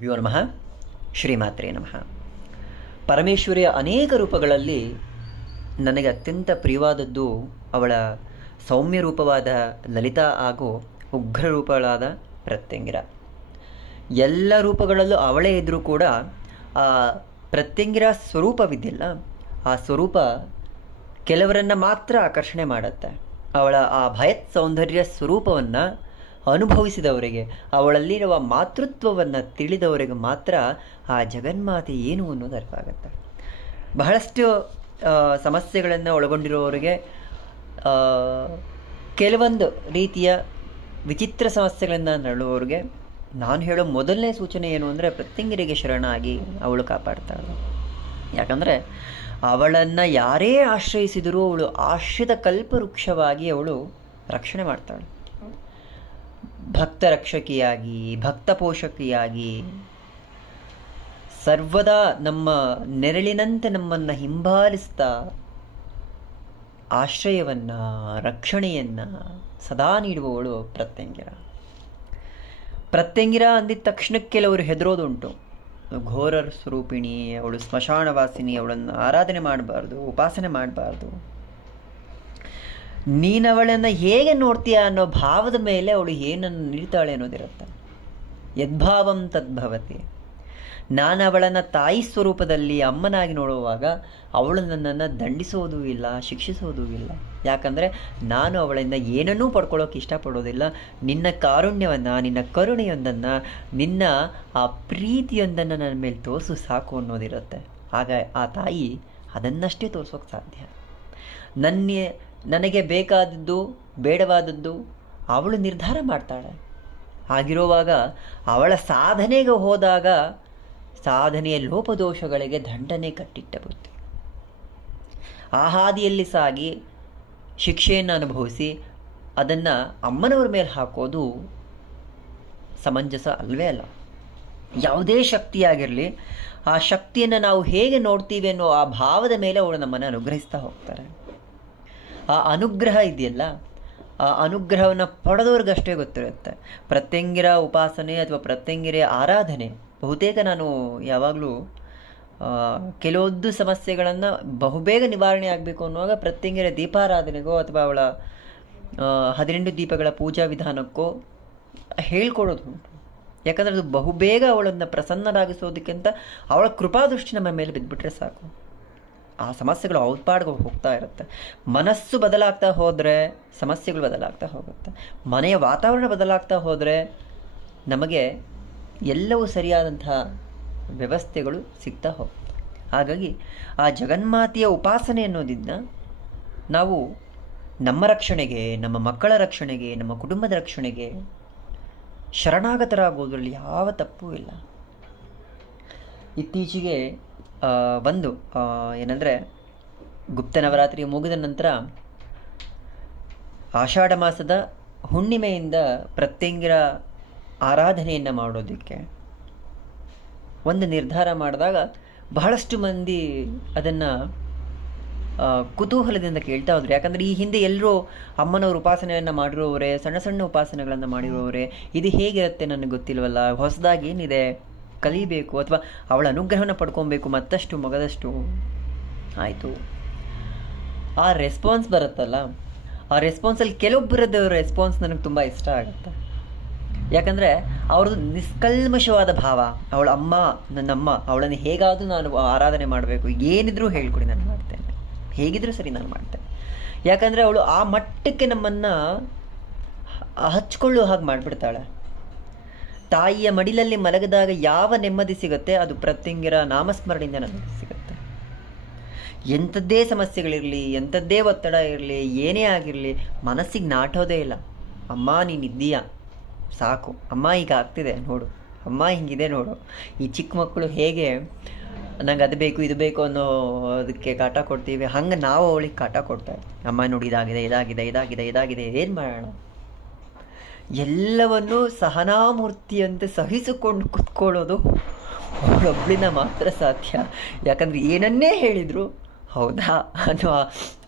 ಗುರುಭ್ಯೋ ನಮಃ. ಶ್ರೀಮಾತ್ರೇ ನಮಃ. ಪರಮೇಶ್ವರಿಯ ಅನೇಕ ರೂಪಗಳಲ್ಲಿ ನನಗೆ ಅತ್ಯಂತ ಪ್ರಿಯವಾದದ್ದು ಅವಳ ಸೌಮ್ಯ ರೂಪವಾದ ಲಲಿತಾ ಹಾಗೂ ಉಗ್ರ ರೂಪಗಳಾದ ಪ್ರತ್ಯಂಗಿರ. ಎಲ್ಲ ರೂಪಗಳಲ್ಲೂ ಅವಳೇ ಇದ್ದರೂ ಕೂಡ ಆ ಪ್ರತ್ಯಂಗಿರ ಸ್ವರೂಪವಿದೆಯಲ್ಲ, ಆ ಸ್ವರೂಪ ಕೆಲವರನ್ನು ಮಾತ್ರ ಆಕರ್ಷಣೆ ಮಾಡುತ್ತೆ. ಅವಳ ಆ ಭಯತ್ ಸೌಂದರ್ಯ ಸ್ವರೂಪವನ್ನು ಅನುಭವಿಸಿದವರಿಗೆ, ಅವಳಲ್ಲಿರುವ ಮಾತೃತ್ವವನ್ನು ತಿಳಿದವರಿಗೆ ಮಾತ್ರ ಆ ಜಗನ್ಮಾತೆ ಏನು ಅನ್ನೋದು ಅರ್ಥ ಆಗುತ್ತೆ. ಬಹಳಷ್ಟು ಸಮಸ್ಯೆಗಳನ್ನು ಒಳಗೊಂಡಿರುವವರಿಗೆ, ಕೆಲವೊಂದು ರೀತಿಯ ವಿಚಿತ್ರ ಸಮಸ್ಯೆಗಳನ್ನು ನಡುವವರಿಗೆ ನಾನು ಹೇಳೋ ಮೊದಲನೇ ಸೂಚನೆ ಏನು ಅಂದರೆ, ಪ್ರತ್ಯಂಗಿರಿಗೆ ಶರಣಾಗಿ ಅವಳು ಕಾಪಾಡ್ತಾಳೆ. ಯಾಕಂದರೆ ಅವಳನ್ನು ಯಾರೇ ಆಶ್ರಯಿಸಿದರೂ ಅವಳು ಆಶ್ರಿತ ಕಲ್ಪವೃಕ್ಷವಾಗಿ ಅವಳು ರಕ್ಷಣೆ ಮಾಡ್ತಾಳೆ. ಭಕ್ತ ರಕ್ಷಕಿಯಾಗಿ, ಭಕ್ತ ಪೋಷಕಿಯಾಗಿ, ಸರ್ವದಾ ನಮ್ಮ ನೆರಳಿನಂತೆ ನಮ್ಮನ್ನು ಹಿಂಬಾಲಿಸ್ತಾ ಆಶ್ರಯವನ್ನು, ರಕ್ಷಣೆಯನ್ನು ಸದಾ ನೀಡುವವಳು ಪ್ರತ್ಯಂಗಿರ. ಪ್ರತ್ಯಂಗಿರ ಅಂದಿದ ತಕ್ಷಣಕ್ಕೆ ಕೆಲವರು ಹೆದರೋದುಂಟು. ಘೋರರ ಸ್ವರೂಪಿಣಿ, ಅವಳು ಸ್ಮಶಾನವಾಸಿನಿ, ಅವಳನ್ನು ಆರಾಧನೆ ಮಾಡಬಾರ್ದು, ಉಪಾಸನೆ ಮಾಡಬಾರ್ದು, ನೀನವಳನ್ನು ಹೇಗೆ ನೋಡ್ತೀಯ ಅನ್ನೋ ಭಾವದ ಮೇಲೆ ಅವಳು ಏನನ್ನು ನೀಡ್ತಾಳೆ ಅನ್ನೋದಿರುತ್ತೆ. ಯದ್ಭಾವಂ ತದ್ಭವತಿ. ನಾನು ಅವಳನ್ನು ತಾಯಿ ಸ್ವರೂಪದಲ್ಲಿ ಅಮ್ಮನಾಗಿ ನೋಡುವಾಗ ಅವಳು ನನ್ನನ್ನು ದಂಡಿಸೋದೂ ಇಲ್ಲ, ಶಿಕ್ಷಿಸೋದೂ ಇಲ್ಲ. ಯಾಕಂದರೆ ನಾನು ಅವಳಿಂದ ಏನನ್ನೂ ಪಡ್ಕೊಳ್ಳೋಕೆ ಇಷ್ಟಪಡೋದಿಲ್ಲ. ನಿನ್ನ ಕಾರುಣ್ಯವನ್ನು, ನಿನ್ನ ಕರುಣೆಯೊಂದನ್ನು, ನಿನ್ನ ಆ ಪ್ರೀತಿಯೊಂದನ್ನು ನನ್ನ ಮೇಲೆ ತೋರಿಸು ಸಾಕು ಅನ್ನೋದಿರುತ್ತೆ. ಆಗ ಆ ತಾಯಿ ಅದನ್ನಷ್ಟೇ ತೋರಿಸೋಕೆ ಸಾಧ್ಯ. ನನಗೆ ಬೇಕಾದದ್ದು, ಬೇಡವಾದದ್ದು ಅವಳು ನಿರ್ಧಾರ ಮಾಡ್ತಾಳೆ. ಹಾಗಿರುವಾಗ ಅವಳ ಸಾಧನೆಗೆ ಹೋದಾಗ ಸಾಧನೆಯ ಲೋಪದೋಷಗಳಿಗೆ ದಂಡನೆ ಕಟ್ಟಿಟ್ಟ ಬುದ್ಧಿ. ಆ ಹಾದಿಯಲ್ಲಿ ಸಾಗಿ ಶಿಕ್ಷೆಯನ್ನು ಅನುಭವಿಸಿ ಅದನ್ನು ಅಮ್ಮನವ್ರ ಮೇಲೆ ಹಾಕೋದು ಸಮಂಜಸ ಅಲ್ವೇ ಅಲ್ಲ. ಯಾವುದೇ ಶಕ್ತಿಯಾಗಿರಲಿ, ಆ ಶಕ್ತಿಯನ್ನು ನಾವು ಹೇಗೆ ನೋಡ್ತೀವಿ ಅನ್ನೋ ಆ ಭಾವದ ಮೇಲೆ ಅವಳು ನಮ್ಮನ್ನು ಅನುಗ್ರಹಿಸ್ತಾ ಹೋಗ್ತಾರೆ. ಆ ಅನುಗ್ರಹ ಇದೆಯಲ್ಲ, ಆ ಅನುಗ್ರಹವನ್ನು ಪಡೆದವ್ರಿಗಷ್ಟೇ ಗೊತ್ತಿರುತ್ತೆ. ಪ್ರತ್ಯಂಗಿರ ಉಪಾಸನೆ ಅಥವಾ ಪ್ರತ್ಯಂಗಿರ ಆರಾಧನೆ ಬಹುತೇಕ ನಾನು ಯಾವಾಗಲೂ ಕೆಲವೊಂದು ಸಮಸ್ಯೆಗಳನ್ನು ಬಹುಬೇಗ ನಿವಾರಣೆ ಆಗಬೇಕು ಅನ್ನುವಾಗ ಪ್ರತ್ಯಂಗಿರ ದೀಪಾರಾಧನೆಗೋ ಅಥವಾ ಅವಳ 12 ದೀಪಗಳ ಪೂಜಾ ವಿಧಾನಕ್ಕೋ ಹೇಳ್ಕೊಡೋದು ಉಂಟು. ಯಾಕಂದರೆ ಅದು ಬಹುಬೇಗ ಅವಳನ್ನು ಪ್ರಸನ್ನರಾಗಿಸೋದಕ್ಕಿಂತ ಅವಳ ಕೃಪಾದೃಷ್ಟಿ ನಮ್ಮ ಮೇಲೆ ಬಿದ್ದುಬಿಟ್ರೆ ಸಾಕು. ಆ ಸಮಸ್ಯೆಗಳು ಔತ್ಪಾಡ್ಗೆ ಹೋಗ್ತಾ ಇರುತ್ತೆ. ಮನಸ್ಸು ಬದಲಾಗ್ತಾ ಹೋದರೆ ಸಮಸ್ಯೆಗಳು ಬದಲಾಗ್ತಾ ಹೋಗುತ್ತೆ. ಮನೆಯ ವಾತಾವರಣ ಬದಲಾಗ್ತಾ ಹೋದರೆ ನಮಗೆ ಎಲ್ಲವೂ ಸರಿಯಾದಂತಹ ವ್ಯವಸ್ಥೆಗಳು ಸಿಗ್ತಾ ಹೋಗುತ್ತೆ. ಹಾಗಾಗಿ ಆ ಜಗನ್ಮಾತೆಯ ಉಪಾಸನೆ ಅನ್ನೋದನ್ನ ನಾವು ನಮ್ಮ ರಕ್ಷಣೆಗೆ, ನಮ್ಮ ಮಕ್ಕಳ ರಕ್ಷಣೆಗೆ, ನಮ್ಮ ಕುಟುಂಬದ ರಕ್ಷಣೆಗೆ ಶರಣಾಗತರಾಗೋದ್ರಲ್ಲಿ ಯಾವ ತಪ್ಪೂ ಇಲ್ಲ. ಇತ್ತೀಚೆಗೆ ಏನಂದರೆ, ಗುಪ್ತ ನವರಾತ್ರಿ ಮುಗಿದ ನಂತರ ಆಷಾಢ ಮಾಸದ ಹುಣ್ಣಿಮೆಯಿಂದ ಪ್ರತ್ಯಂಗಿರ ಆರಾಧನೆಯನ್ನು ಮಾಡೋದಕ್ಕೆ ಒಂದು ನಿರ್ಧಾರ ಮಾಡಿದಾಗ ಬಹಳಷ್ಟು ಮಂದಿ ಅದನ್ನು ಕುತೂಹಲದಿಂದ ಕೇಳ್ತಾ ಹೋದ್ರು. ಯಾಕಂದರೆ ಈ ಹಿಂದೆ ಎಲ್ಲರೂ ಅಮ್ಮನವ್ರ ಉಪಾಸನೆಯನ್ನು ಮಾಡಿರೋವರೇ, ಸಣ್ಣ ಸಣ್ಣ ಉಪಾಸನೆಗಳನ್ನು ಮಾಡಿರೋವರೇ, ಇದು ಹೇಗಿರುತ್ತೆ ನನಗೆ ಗೊತ್ತಿಲ್ವಲ್ಲ, ಹೊಸದಾಗಿ ಏನಿದೆ ಕಲಿಬೇಕು ಅಥವಾ ಅವಳ ಅನುಗ್ರಹವನ್ನು ಪಡ್ಕೊಬೇಕು ಮತ್ತಷ್ಟು ಮಗದಷ್ಟು ಆಯಿತು. ಆ ರೆಸ್ಪಾನ್ಸ್ ಬರುತ್ತಲ್ಲ, ಆ ರೆಸ್ಪಾನ್ಸಲ್ಲಿ ಕೆಲವೊಬ್ಬರದ್ದು ರೆಸ್ಪಾನ್ಸ್ ನನಗೆ ತುಂಬ ಇಷ್ಟ ಆಗುತ್ತೆ. ಯಾಕಂದರೆ ಅವ್ರದ್ದು ನಿಷ್ಕಲ್ಮಶವಾದ ಭಾವ. ಅವಳ ಅಮ್ಮ ನನ್ನಮ್ಮ, ಅವಳನ್ನು ಹೇಗಾದರೂ ನಾನು ಆರಾಧನೆ ಮಾಡಬೇಕು, ಏನಿದ್ರೂ ಹೇಳ್ಕೊಡಿ ನಾನು ಮಾಡ್ತೇನೆ, ಹೇಗಿದ್ರೂ ಸರಿ ನಾನು ಮಾಡ್ತೇನೆ. ಯಾಕಂದರೆ ಅವಳು ಆ ಮಟ್ಟಕ್ಕೆ ನಮ್ಮನ್ನು ಹಚ್ಕೊಳ್ಳೋ ಹಾಗೆ ಮಾಡಿಬಿಡ್ತಾಳೆ. ತಾಯಿಯ ಮಡಿಲಲ್ಲಿ ಮಲಗಿದಾಗ ಯಾವ ನೆಮ್ಮದಿ ಸಿಗುತ್ತೆ ಅದು ಪ್ರತ್ಯಂಗಿರ ನಾಮಸ್ಮರಣೆಯಿಂದ ನಮಗೆ ಸಿಗುತ್ತೆ. ಎಂಥದ್ದೇ ಸಮಸ್ಯೆಗಳಿರಲಿ, ಎಂಥದ್ದೇ ಒತ್ತಡ ಇರಲಿ, ಏನೇ ಆಗಿರಲಿ, ಮನಸ್ಸಿಗೆ ನಾಟೋದೇ ಇಲ್ಲ. ಅಮ್ಮ ನೀನಿದ್ದೀಯಾ ಸಾಕು, ಅಮ್ಮ ಈಗ ಆಗ್ತಿದೆ ನೋಡು, ಅಮ್ಮ ಹಿಂಗಿದೆ ನೋಡು. ಈ ಚಿಕ್ಕ ಮಕ್ಕಳು ಹೇಗೆ ನಂಗೆ ಅದು ಬೇಕು ಇದು ಬೇಕು ಅನ್ನೋ ಅದಕ್ಕೆ ಕಾಟ ಕೊಡ್ತೀವಿ, ಹಂಗೆ ನಾವು ಅವಳಿಗೆ ಕಾಟ ಕೊಡ್ತಾರೆ. ಅಮ್ಮ ನೋಡಿ ಇದಾಗಿದೆ ಇದಾಗಿದೆ ಇದಾಗಿದೆ ಇದಾಗಿದೆ, ಏನು ಮಾಡೋಣ? ಎಲ್ಲವನ್ನೂ ಸಹನಾಮೂರ್ತಿಯಂತೆ ಸಹಿಸಿಕೊಂಡು ಕುತ್ಕೊಳ್ಳೋದು ಅವಳೊಬ್ಬಳಿಂದ ಮಾತ್ರ ಸಾಧ್ಯ. ಯಾಕಂದರೆ ಏನನ್ನೇ ಹೇಳಿದರು ಹೌದಾ ಅನ್ನೋ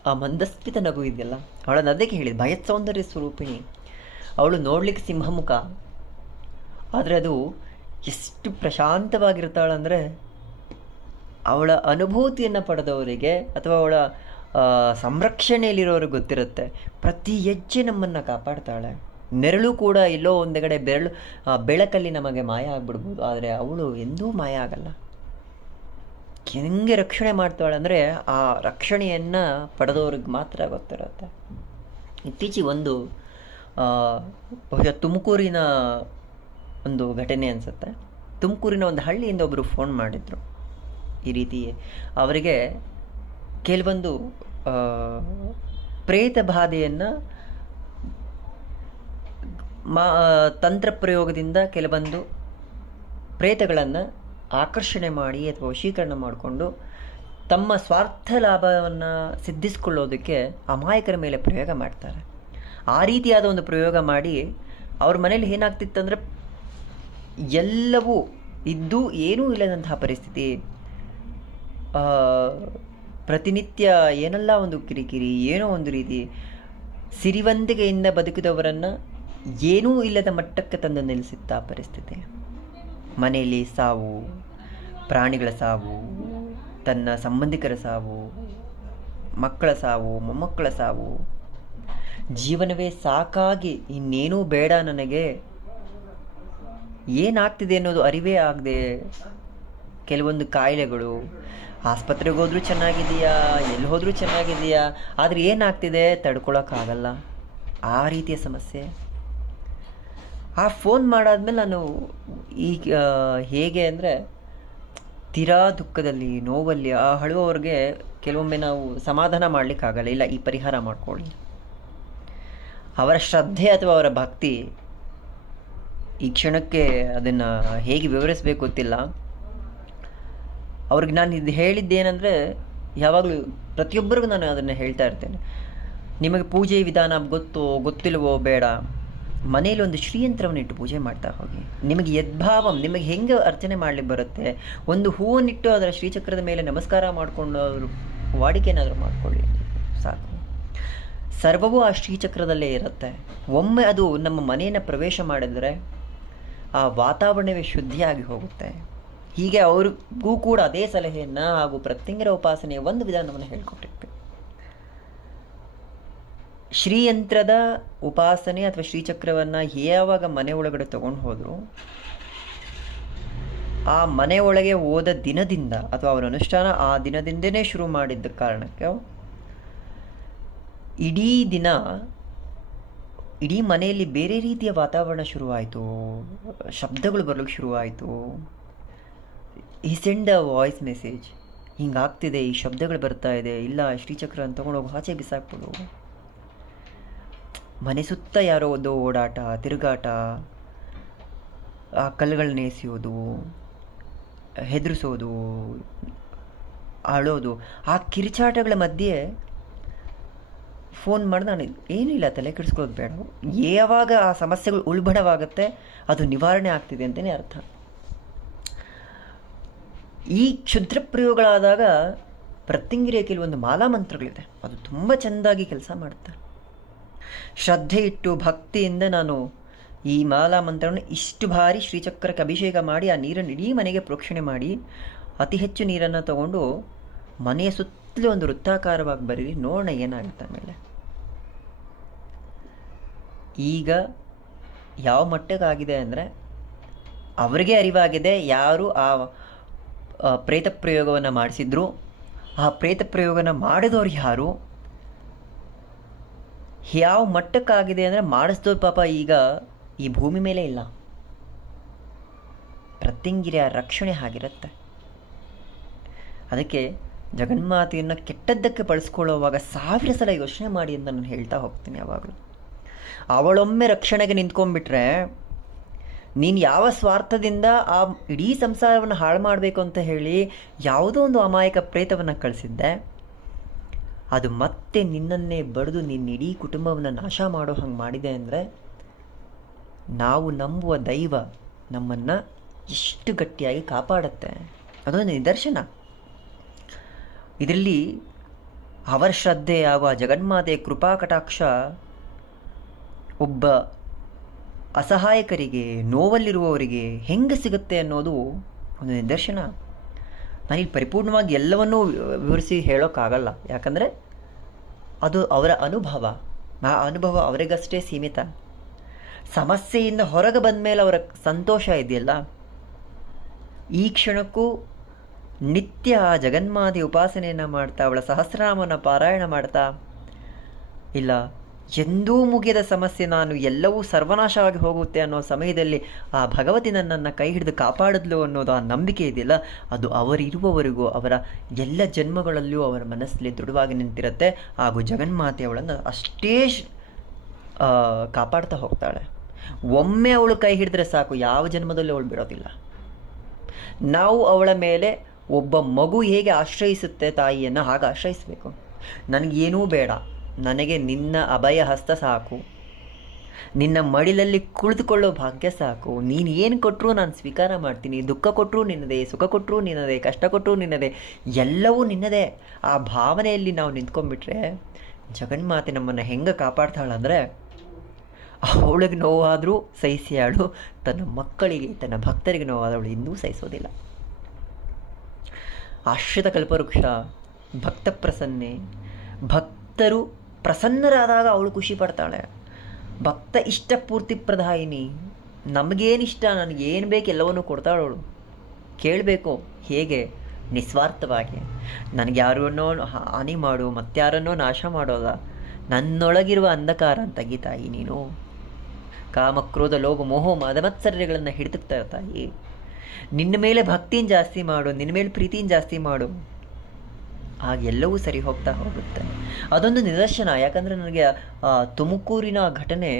ಆ ಮಂದಸ್ಮಿತ ನಗು ಇದೆಯಲ್ಲ, ಅವಳನ್ನು ಅದಕ್ಕೆ ಹೇಳಿದ ಭಯತ್ ಸೌಂದರ್ಯ ಸ್ವರೂಪಿಣಿ. ಅವಳು ನೋಡ್ಲಿಕ್ಕೆ ಸಿಂಹಮುಖ, ಆದರೆ ಅದು ಎಷ್ಟು ಪ್ರಶಾಂತವಾಗಿರ್ತಾಳಂದರೆ ಅವಳ ಅನುಭೂತಿಯನ್ನು ಪಡೆದವರಿಗೆ ಅಥವಾ ಅವಳ ಸಂರಕ್ಷಣೆಯಲ್ಲಿರೋರಿಗೆ ಗೊತ್ತಿರುತ್ತೆ. ಪ್ರತಿ ಹೆಜ್ಜೆ ನಮ್ಮನ್ನು ಕಾಪಾಡ್ತಾಳೆ. ನೆರಳು ಕೂಡ ಎಲ್ಲೋ ಒಂದೆಗಡೆ ಬೆಳಕಲ್ಲಿ ನಮಗೆ ಮಾಯ ಆಗ್ಬಿಡ್ಬೋದು, ಆದರೆ ಅವಳು ಎಂದೂ ಮಾಯ ಆಗಲ್ಲ. ಹೆಂಗೆ ರಕ್ಷಣೆ ಮಾಡ್ತಾಳೆ ಅಂದರೆ ಆ ರಕ್ಷಣೆಯನ್ನು ಪಡೆದವ್ರಿಗೆ ಮಾತ್ರ ಗೊತ್ತಿರುತ್ತೆ. ಇತ್ತೀಚೆಗೆ ಒಂದು ಬಹುಶಃ ತುಮಕೂರಿನ ಒಂದು ಘಟನೆ ಅನಿಸುತ್ತೆ. ತುಮಕೂರಿನ ಒಂದು ಹಳ್ಳಿಯಿಂದ ಒಬ್ಬರು ಫೋನ್ ಮಾಡಿದರು. ಈ ರೀತಿ ಅವರಿಗೆ ಕೆಲವೊಂದು ಪ್ರೇತ ಬಾಧೆಯನ್ನು ತಂತ್ರ ಪ್ರಯೋಗದಿಂದ ಕೆಲವೊಂದು ಪ್ರೇತಗಳನ್ನು ಆಕರ್ಷಣೆ ಮಾಡಿ ಅಥವಾ ವಶೀಕರಣ ಮಾಡಿಕೊಂಡು ತಮ್ಮ ಸ್ವಾರ್ಥ ಲಾಭವನ್ನು ಸಿದ್ಧಿಸ್ಕೊಳ್ಳೋದಕ್ಕೆ ಅಮಾಯಕರ ಮೇಲೆ ಪ್ರಯೋಗ ಮಾಡ್ತಾರೆ. ಆ ರೀತಿಯಾದ ಒಂದು ಪ್ರಯೋಗ ಮಾಡಿ ಅವ್ರ ಮನೇಲಿ ಏನಾಗ್ತಿತ್ತಂದರೆ ಎಲ್ಲವೂ ಇದ್ದು ಏನೂ ಇಲ್ಲದಂತಹ ಪರಿಸ್ಥಿತಿ. ಪ್ರತಿನಿತ್ಯ ಏನೆಲ್ಲ ಒಂದು ಕಿರಿಕಿರಿ, ಏನೋ ಒಂದು ರೀತಿ ಸಿರಿವಂತಿಕೆಯಿಂದ ಬದುಕಿದವರನ್ನು ಏನೂ ಇಲ್ಲದ ಮಟ್ಟಕ್ಕೆ ತಂದು ನಿಲ್ಲಿಸಿತ್ತ ಪರಿಸ್ಥಿತಿ. ಮನೆಯಲ್ಲಿ ಸಾವು, ಪ್ರಾಣಿಗಳ ಸಾವು, ತನ್ನ ಸಂಬಂಧಿಕರ ಸಾವು, ಮಕ್ಕಳ ಸಾವು, ಮೊಮ್ಮಕ್ಕಳ ಸಾವು, ಜೀವನವೇ ಸಾಕಾಗಿ ಇನ್ನೇನೂ ಬೇಡ ನನಗೆ, ಏನಾಗ್ತಿದೆ ಅನ್ನೋದು ಅರಿವೇ ಆಗದೆ ಕೆಲವೊಂದು ಕಾಯಿಲೆಗಳು, ಆಸ್ಪತ್ರೆಗೆ ಹೋದ್ರೂ ಚೆನ್ನಾಗಿದೆಯಾ, ಎಲ್ಲಿ ಹೋದರೂ ಚೆನ್ನಾಗಿದೆಯಾ, ಆದರೆ ಏನಾಗ್ತಿದೆ ತಡ್ಕೊಳಕ್ಕಾಗಲ್ಲ, ಆ ರೀತಿಯ ಸಮಸ್ಯೆ. ಆ ಫೋನ್ ಮಾಡಾದ್ಮೇಲೆ ನಾನು ಈಗ ಹೇಗೆ ಅಂದರೆ ತೀರಾ ದುಃಖದಲ್ಲಿ, ನೋವಲ್ಲಿ ಆ ಅಳುವವ್ರಿಗೆ ಕೆಲವೊಮ್ಮೆ ನಾವು ಸಮಾಧಾನ ಮಾಡಲಿಕ್ಕಾಗಲ್ಲ. ಇಲ್ಲ, ಈ ಪರಿಹಾರ ಮಾಡ್ಕೊಳ್ಳಿ. ಅವರ ಶ್ರದ್ಧೆ ಅಥವಾ ಅವರ ಭಕ್ತಿ ಈ ಕ್ಷಣಕ್ಕೆ ಅದನ್ನು ಹೇಗೆ ವಿವರಿಸಬೇಕು ಗೊತ್ತಿಲ್ಲ. ಅವ್ರಿಗೆ ನಾನು ಇದು ಹೇಳಿದ್ದೇನೆಂದರೆ, ಯಾವಾಗಲೂ ಪ್ರತಿಯೊಬ್ಬರಿಗೂ ನಾನು ಅದನ್ನು ಹೇಳ್ತಾ ಇರ್ತೇನೆ. ನಿಮಗೆ ಪೂಜೆ ವಿಧಾನ ಗೊತ್ತಿಲ್ವೋ ಬೇಡ, ಮನೇಲಿ ಒಂದು ಶ್ರೀಯಂತ್ರವನ್ನು ಇಟ್ಟು ಪೂಜೆ ಮಾಡ್ತಾ ಹೋಗಿ. ನಿಮಗೆ ಯದ್ಭಾವಂ, ನಿಮಗೆ ಹೆಂಗೆ ಅರ್ಚನೆ ಮಾಡಲಿಕ್ಕೆ ಬರುತ್ತೆ, ಒಂದು ಹೂವನ್ನಿಟ್ಟು ಅದರ ಶ್ರೀಚಕ್ರದ ಮೇಲೆ ನಮಸ್ಕಾರ ಮಾಡಿಕೊಂಡು ಅವರು ವಾಡಿಕೆನಾದರೂ ಮಾಡಿಕೊಳ್ಳಿ, ಸಾಕು. ಸರ್ವವೂ ಆ ಶ್ರೀಚಕ್ರದಲ್ಲೇ ಇರುತ್ತೆ. ಒಮ್ಮೆ ಅದು ನಮ್ಮ ಮನೆಯನ್ನು ಪ್ರವೇಶ ಮಾಡಿದರೆ ಆ ವಾತಾವರಣವೇ ಶುದ್ಧಿಯಾಗಿ ಹೋಗುತ್ತೆ. ಹೀಗೆ ಅವ್ರಿಗೂ ಕೂಡ ಅದೇ ಸಲಹೆಯನ್ನು ಹಾಗೂ ಪ್ರತ್ಯಂಗಿರ ಉಪಾಸನೆಯ ಒಂದು ವಿಧಾನವನ್ನು ಹೇಳ್ಕೊಟ್ಟಿರ್ಬೇಕು. ಶ್ರೀಯಂತ್ರದ ಉಪಾಸನೆ ಅಥವಾ ಶ್ರೀಚಕ್ರವನ್ನು ಯಾವಾಗ ಮನೆ ಒಳಗಡೆ ತಗೊಂಡು ಹೋದ್ರು, ಆ ಮನೆ ಒಳಗೆ ಹೋದ ದಿನದಿಂದ ಅಥವಾ ಅವರ ಅನುಷ್ಠಾನ ಆ ದಿನದಿಂದನೇ ಶುರು ಮಾಡಿದ್ದ ಕಾರಣಕ್ಕೆ ಇಡೀ ದಿನ ಇಡೀ ಮನೆಯಲ್ಲಿ ಬೇರೆ ರೀತಿಯ ವಾತಾವರಣ ಶುರುವಾಯಿತು. ಶಬ್ದಗಳು ಬರಲಿಕ್ಕೆ ಶುರುವಾಯಿತು. ಈ ಸೆಂಡ್ ಅ ವಾಯ್ಸ್ ಮೆಸೇಜ್, ಹಿಂಗಾಗ್ತಿದೆ, ಈ ಶಬ್ದಗಳು ಬರ್ತಾ ಇದೆ, ಇಲ್ಲ ಶ್ರೀಚಕ್ರವನ್ನು ತೊಗೊಂಡೋಗಿ ಆಚೆ ಬಿಸಾಕ್ಬಿಡು. ಮನೆ ಸುತ್ತ ಯಾರೋ ಒಂದು ಓಡಾಟ, ತಿರುಗಾಟ, ಆ ಕಲ್ಲುಗಳನ್ನ ಎಸೆಯೋದು, ಹೆದರಿಸೋದು, ಅಳೋದು, ಆ ಕಿರುಚಾಟಗಳ ಮಧ್ಯೆ ಫೋನ್ ಮಾಡಿ ನಾನು ಏನಿಲ್ಲ, ತಲೆ ಕೆಡಿಸ್ಕೊಳ್ಳೋದು ಬೇಡ. ಯಾವಾಗ ಆ ಸಮಸ್ಯೆಗಳು ಉಲ್ಬಣವಾಗುತ್ತೆ ಅದು ನಿವಾರಣೆ ಆಗ್ತಿದೆ ಅಂತಲೇ ಅರ್ಥ. ಈ ಕ್ಷುದ್ರ ಪ್ರಯೋಗಗಳಾದಾಗ ಪ್ರತ್ಯಂಗಿರಿಯ ಕೆಲವೊಂದು ಮಾಲಾ ಮಂತ್ರಗಳಿದೆ, ಅದು ತುಂಬ ಚೆಂದಾಗಿ ಕೆಲಸ ಮಾಡುತ್ತೆ. ಶ್ರದ್ಧೆ ಇಟ್ಟು ಭಕ್ತಿಯಿಂದ ನಾನು ಈ ಮಾಲಾ ಮಂತ್ರವನ್ನು ಇಷ್ಟು ಬಾರಿ ಶ್ರೀಚಕ್ರಕ್ಕೆ ಅಭಿಷೇಕ ಮಾಡಿ ಆ ನೀರನ್ನು ಇಡೀ ಮನೆಗೆ ಪ್ರೋಕ್ಷಣೆ ಮಾಡಿ ಅತಿ ಹೆಚ್ಚು ನೀರನ್ನು ತಗೊಂಡು ಮನೆಯ ಸುತ್ತಲೂ ಒಂದು ವೃತ್ತಾಕಾರವಾಗಿ ಬರೀರಿ, ನೋಡೋಣ ಏನಾಗುತ್ತೆ. ಆಮೇಲೆ ಈಗ ಯಾವ ಮಟ್ಟಕ್ಕಾಗಿದೆ ಅಂದರೆ ಅವರಿಗೆ ಅರಿವಾಗಿದೆ ಯಾರು ಆ ಪ್ರೇತ ಪ್ರಯೋಗವನ್ನು ಮಾಡಿಸಿದ್ರು, ಆ ಪ್ರೇತ ಪ್ರಯೋಗನ ಮಾಡಿದವ್ರು ಯಾರು, ಯಾವ ಮಟ್ಟಕ್ಕಾಗಿದೆ ಅಂದರೆ ಮಾಡಿಸಿದವ್ರು ಪಾಪ ಈಗ ಈ ಭೂಮಿ ಮೇಲೆ ಇಲ್ಲ. ಪ್ರತ್ಯಂಗಿರಿಯ ರಕ್ಷಣೆ ಆಗಿರುತ್ತೆ. ಅದಕ್ಕೆ ಜಗನ್ಮಾತೆಯನ್ನು ಕೆಟ್ಟದ್ದಕ್ಕೆ ಬಳಸ್ಕೊಳ್ಳುವಾಗ 1000 ಸಲ ಯೋಚನೆ ಮಾಡಿ ಅಂತ ನಾನು ಹೇಳ್ತಾ ಹೋಗ್ತೀನಿ ಯಾವಾಗಲೂ. ಅವಳೊಮ್ಮೆ ರಕ್ಷಣೆಗೆ ನಿಂತ್ಕೊಂಡ್ಬಿಟ್ರೆ, ನೀನು ಯಾವ ಸ್ವಾರ್ಥದಿಂದ ಆ ಇಡೀ ಸಂಸಾರವನ್ನು ಹಾಳು ಮಾಡಬೇಕು ಅಂತ ಹೇಳಿ ಯಾವುದೋ ಒಂದು ಅಮಾಯಕ ಪ್ರೇತವನ್ನು ಕಳಿಸಿದ್ದೆ, ಅದು ಮತ್ತೆ ನಿನ್ನನ್ನೇ ಬಡಿದು ನಿನ್ನ ಇಡೀ ಕುಟುಂಬವನ್ನು ನಾಶ ಮಾಡೋ ಹಂಗೆ ಮಾಡಿದೆ ಅಂದರೆ ನಾವು ನಂಬುವ ದೈವ ನಮ್ಮನ್ನು ಎಷ್ಟು ಗಟ್ಟಿಯಾಗಿ ಕಾಪಾಡುತ್ತೆ ಅದೊಂದು ನಿದರ್ಶನ. ಇದರಲ್ಲಿ ಅವರ ಶ್ರದ್ಧೆ ಹಾಗೂ ಆ ಜಗನ್ಮಾತೆ ಕೃಪಾ ಕಟಾಕ್ಷ ಒಬ್ಬ ಅಸಹಾಯಕರಿಗೆ, ನೋವಲ್ಲಿರುವವರಿಗೆ ಹೆಂಗೆ ಸಿಗುತ್ತೆ ಅನ್ನೋದು ಒಂದು ನಿದರ್ಶನ. ನಾನೀಗ ಪರಿಪೂರ್ಣವಾಗಿ ಎಲ್ಲವನ್ನೂ ವಿವರಿಸಿ ಹೇಳೋಕ್ಕಾಗಲ್ಲ, ಯಾಕಂದರೆ ಅದು ಅವರ ಅನುಭವ. ಆ ಅನುಭವ ಅವರಿಗಷ್ಟೇ ಸೀಮಿತ. ಸಮಸ್ಯೆಯಿಂದ ಹೊರಗೆ ಬಂದ ಮೇಲೆ ಅವರ ಸಂತೋಷ ಇದೆಯಲ್ಲ, ಈ ಕ್ಷಣಕ್ಕೂ ನಿತ್ಯ ಜಗನ್ಮಾತೆ ಉಪಾಸನೆಯನ್ನು ಮಾಡ್ತಾ, ಅವಳ ಸಹಸ್ರನಾಮವನ್ನು ಪಾರಾಯಣ ಮಾಡ್ತಾ, ಇಲ್ಲ ಎಂದೂ ಮುಗಿಯದ ಸಮಸ್ಯೆ, ನಾನು ಎಲ್ಲವೂ ಸರ್ವನಾಶವಾಗಿ ಹೋಗುತ್ತೆ ಅನ್ನೋ ಸಮಯದಲ್ಲಿ ಆ ಭಗವತಿ ನನ್ನನ್ನು ಕೈ ಹಿಡಿದು ಕಾಪಾಡಿದ್ಲು ಅನ್ನೋದು ಆ ನಂಬಿಕೆ ಇದೆಯಲ್ಲ, ಅದು ಅವರಿರುವವರೆಗೂ ಅವರ ಎಲ್ಲ ಜನ್ಮಗಳಲ್ಲೂ ಅವರ ಮನಸ್ಸಲ್ಲಿ ದೃಢವಾಗಿ ನಿಂತಿರುತ್ತೆ. ಹಾಗೂ ಜಗನ್ಮಾತೆ ಅವಳನ್ನು ಅಷ್ಟೇ ಕಾಪಾಡ್ತಾ ಹೋಗ್ತಾಳೆ. ಒಮ್ಮೆ ಅವಳು ಕೈ ಹಿಡಿದ್ರೆ ಸಾಕು, ಯಾವ ಜನ್ಮದಲ್ಲೂ ಅವಳು ಬಿಡೋದಿಲ್ಲ. ನಾವು ಅವಳ ಮೇಲೆ ಒಬ್ಬ ಮಗು ಹೇಗೆ ಆಶ್ರಯಿಸುತ್ತೆ ತಾಯಿಯನ್ನು, ಹಾಗೆ ಆಶ್ರಯಿಸಬೇಕು. ನನಗೇನೂ ಬೇಡ, ನನಗೆ ನಿನ್ನ ಅಭಯ ಹಸ್ತ ಸಾಕು, ನಿನ್ನ ಮಡಿಲಲ್ಲಿ ಕುಳಿತುಕೊಳ್ಳೋ ಭಾಗ್ಯ ಸಾಕು, ನೀನು ಏನು ಕೊಟ್ಟರೂ ನಾನು ಸ್ವೀಕಾರ ಮಾಡ್ತೀನಿ. ದುಃಖ ಕೊಟ್ಟರೂ ನಿನ್ನದೇ, ಸುಖ ಕೊಟ್ಟರೂ ನಿನ್ನದೇ, ಕಷ್ಟ ಕೊಟ್ಟರೂ ನಿನ್ನದೇ, ಎಲ್ಲವೂ ನಿನ್ನದೇ. ಆ ಭಾವನೆಯಲ್ಲಿ ನಾವು ನಿಂತ್ಕೊಂಡ್ಬಿಟ್ರೆ ಜಗನ್ಮಾತೆ ನಮ್ಮನ್ನು ಹೆಂಗೆ ಕಾಪಾಡ್ತಾಳಂದರೆ, ಅವಳಿಗೆ ನೋವಾದರೂ ಸಹಿಸಿಯಾಳು, ತನ್ನ ಮಕ್ಕಳಿಗೆ, ತನ್ನ ಭಕ್ತರಿಗೆ ನೋವಾದವಳು ಇನ್ನೂ ಸಹಿಸೋದಿಲ್ಲ. ಆಶ್ರಿತ ಕಲ್ಪವೃಕ್ಷ, ಭಕ್ತ ಪ್ರಸನ್ನೆ. ಭಕ್ತರು ಪ್ರಸನ್ನರಾದಾಗ ಅವಳು ಖುಷಿ ಪಡ್ತಾಳೆ. ಭಕ್ತ ಇಷ್ಟಪೂರ್ತಿ ಪ್ರದಾಯಿನಿ. ನಮಗೇನಿಷ್ಟ, ನನಗೇನು ಬೇಕು ಎಲ್ಲವನ್ನೂ ಕೊಡ್ತಾಳವಳು. ಕೇಳಬೇಕು ಹೇಗೆ? ನಿಸ್ವಾರ್ಥವಾಗಿ. ನನಗೆ ಯಾರನ್ನೋ ಹಾನಿ ಮಾಡು, ಮತ್ತಾರನ್ನೋ ನಾಶ ಮಾಡೋದ, ನನ್ನೊಳಗಿರುವ ಅಂಧಕಾರ ತೆಗಿತಾಯಿ ನೀನು. ಕಾಮ, ಕ್ರೋಧ, ಲೋಭ, ಮೋಹ, ಮದಮತ್ಸರ್ಯಗಳನ್ನು ಹಿಡಿದುತ್ತಾ ತಾಯಿ. ನಿನ್ನ ಮೇಲೆ ಭಕ್ತಿನ ಜಾಸ್ತಿ ಮಾಡು, ನಿನ್ನ ಮೇಲೆ ಪ್ರೀತಿನ ಜಾಸ್ತಿ ಮಾಡು, ಆಗೆಲ್ಲವೂ ಸರಿ ಹೋಗ್ತಾ ಹೋಗುತ್ತೆ. ಅದೊಂದು ನಿದರ್ಶನ. ಯಾಕಂದರೆ ನನಗೆ ತುಮಕೂರಿನ ಘಟನೆ,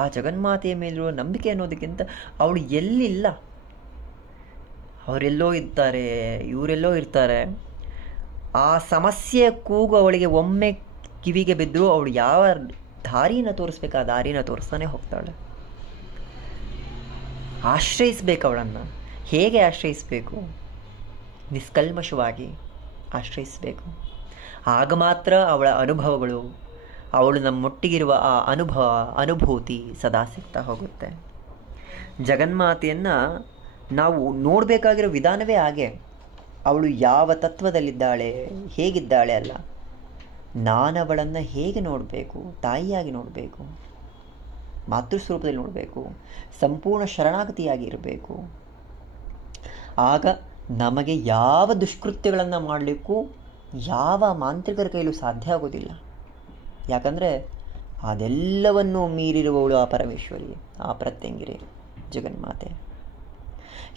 ಆ ಜಗನ್ಮಾತೆಯ ಮೇಲಿರುವ ನಂಬಿಕೆ ಅನ್ನೋದಕ್ಕಿಂತ ಅವಳು ಎಲ್ಲಿಲ್ಲ, ಅವರೆಲ್ಲೋ ಇರ್ತಾರೆ, ಇವರೆಲ್ಲೋ ಇರ್ತಾರೆ. ಆ ಸಮಸ್ಯೆಯ ಕೂಗು ಅವಳಿಗೆ ಒಮ್ಮೆ ಕಿವಿಗೆ ಬಿದ್ದರೂ ಅವಳು ಯಾವ ದಾರಿನ ತೋರಿಸ್ಬೇಕು ಆ ದಾರಿನ ತೋರಿಸ್ತಾನೆ ಹೋಗ್ತಾಳೆ. ಆಶ್ರಯಿಸ್ಬೇಕು ಅವಳನ್ನು. ಹೇಗೆ ಆಶ್ರಯಿಸಬೇಕು? ನಿಷ್ಕಲ್ಮಶವಾಗಿ ಆಶ್ರಯಿಸಬೇಕು. ಆಗ ಮಾತ್ರ ಅವಳ ಅನುಭವಗಳು, ಅವಳು ನಮ್ಮೊಟ್ಟಿಗಿರುವ ಆ ಅನುಭೂತಿ ಸದಾ ಸಿಗ್ತಾ ಹೋಗುತ್ತೆ. ಜಗನ್ಮಾತೆಯನ್ನು ನಾವು ನೋಡಬೇಕಾಗಿರೋ ವಿಧಾನವೇ ಹಾಗೆ. ಅವಳು ಯಾವ ತತ್ವದಲ್ಲಿದ್ದಾಳೆ, ಹೇಗಿದ್ದಾಳೆ ಅಲ್ಲ, ನಾನವಳನ್ನು ಹೇಗೆ ನೋಡಬೇಕು? ತಾಯಿಯಾಗಿ ನೋಡಬೇಕು, ಮಾತೃಸ್ವರೂಪದಲ್ಲಿ ನೋಡಬೇಕು, ಸಂಪೂರ್ಣ ಶರಣಾಗತಿಯಾಗಿ ಇರಬೇಕು. ಆಗ ನಮಗೆ ಯಾವ ದುಷ್ಕೃತ್ಯಗಳನ್ನು ಮಾಡಲಿಕ್ಕೂ ಯಾವ ಮಾಂತ್ರಿಕರ ಕೈಲೂ ಸಾಧ್ಯ ಆಗೋದಿಲ್ಲ. ಯಾಕಂದರೆ ಅದೆಲ್ಲವನ್ನೂ ಮೀರಿರುವವಳು ಆ ಪರಮೇಶ್ವರಿ, ಆ ಪ್ರತ್ಯಂಗಿರಿ ಜಗನ್ಮಾತೆ.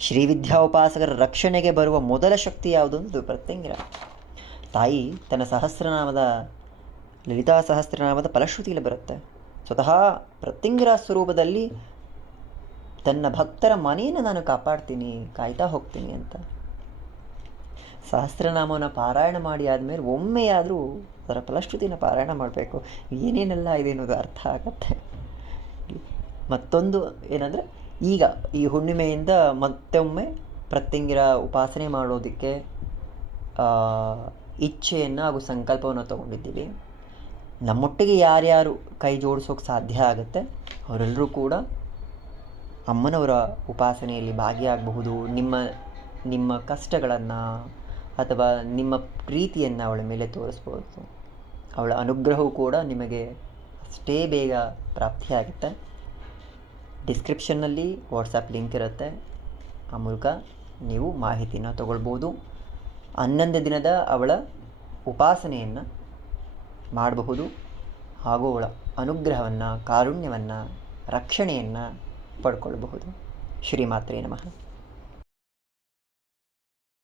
ಶ್ರೀವಿದ್ಯಾ ಉಪಾಸಕರ ರಕ್ಷಣೆಗೆ ಬರುವ ಮೊದಲ ಶಕ್ತಿ ಯಾವುದು? ಅದು ಪ್ರತ್ಯಂಗಿರ. ತಾಯಿ ತನ್ನ ಸಹಸ್ರನಾಮದ, ಲಲಿತಾ ಸಹಸ್ರನಾಮದ ಫಲಶ್ರುತಿಯಲ್ಲಿ ಬರುತ್ತೆ. ಸ್ವತಃ ಪ್ರತ್ಯಂಗಿರ ಸ್ವರೂಪದಲ್ಲಿ ತನ್ನ ಭಕ್ತರ ಮನೆಯನ್ನು ನಾನು ಕಾಪಾಡ್ತೀನಿ, ಕಾಯ್ತಾ ಹೋಗ್ತೀನಿ ಅಂತ. ಸಹಸ್ರನಾಮವನ್ನು ಪಾರಾಯಣ ಮಾಡಿ ಆದಮೇಲೆ ಒಮ್ಮೆಯಾದರೂ ಅದರ ಫಲಶ್ರುತಿನ ಪಾರಾಯಣ ಮಾಡಬೇಕು. ಏನೇನೆಲ್ಲ ಇದೆ ಅನ್ನೋದು ಅರ್ಥ ಆಗುತ್ತೆ. ಮತ್ತೊಂದು ಏನಂದರೆ, ಈಗ ಈ ಹುಣ್ಣಿಮೆಯಿಂದ ಮತ್ತೊಮ್ಮೆ ಪ್ರತ್ಯಂಗಿರ ಉಪಾಸನೆ ಮಾಡೋದಕ್ಕೆ ಇಚ್ಛೆಯನ್ನು ಹಾಗೂ ಸಂಕಲ್ಪವನ್ನು ತಗೊಂಡಿದ್ದೀವಿ. ನಮ್ಮೊಟ್ಟಿಗೆ ಯಾರ್ಯಾರು ಕೈ ಜೋಡಿಸೋಕೆ ಸಾಧ್ಯ ಆಗುತ್ತೆ ಅವರೆಲ್ಲರೂ ಕೂಡ ಅಮ್ಮನವರ ಉಪಾಸನೆಯಲ್ಲಿ ಭಾಗಿಯಾಗಬಹುದು. ನಿಮ್ಮ ಕಷ್ಟಗಳನ್ನು ಅಥವಾ ನಿಮ್ಮ ಪ್ರೀತಿಯನ್ನು ಅವಳ ಮೇಲೆ ತೋರಿಸ್ಬೋದು. ಅವಳ ಅನುಗ್ರಹವು ಕೂಡ ನಿಮಗೆ ಅಷ್ಟೇ ಬೇಗ ಪ್ರಾಪ್ತಿಯಾಗುತ್ತೆ. ಡಿಸ್ಕ್ರಿಪ್ಷನ್ನಲ್ಲಿ ವಾಟ್ಸಪ್ ಲಿಂಕ್ ಇರುತ್ತೆ, ಆ ಮೂಲಕ ನೀವು ಮಾಹಿತಿನ ತಗೊಳ್ಬೋದು. 11 ದಿನದ ಅವಳ ಉಪಾಸನೆಯನ್ನು ಮಾಡಬಹುದು ಹಾಗೂ ಅವಳ ಅನುಗ್ರಹವನ್ನು, ಕಾರುಣ್ಯವನ್ನು, ರಕ್ಷಣೆಯನ್ನು ಪಡ್ಕೊಳ್ಬಹುದು. ಶ್ರೀಮಾತ್ರೇ ನಮಃ.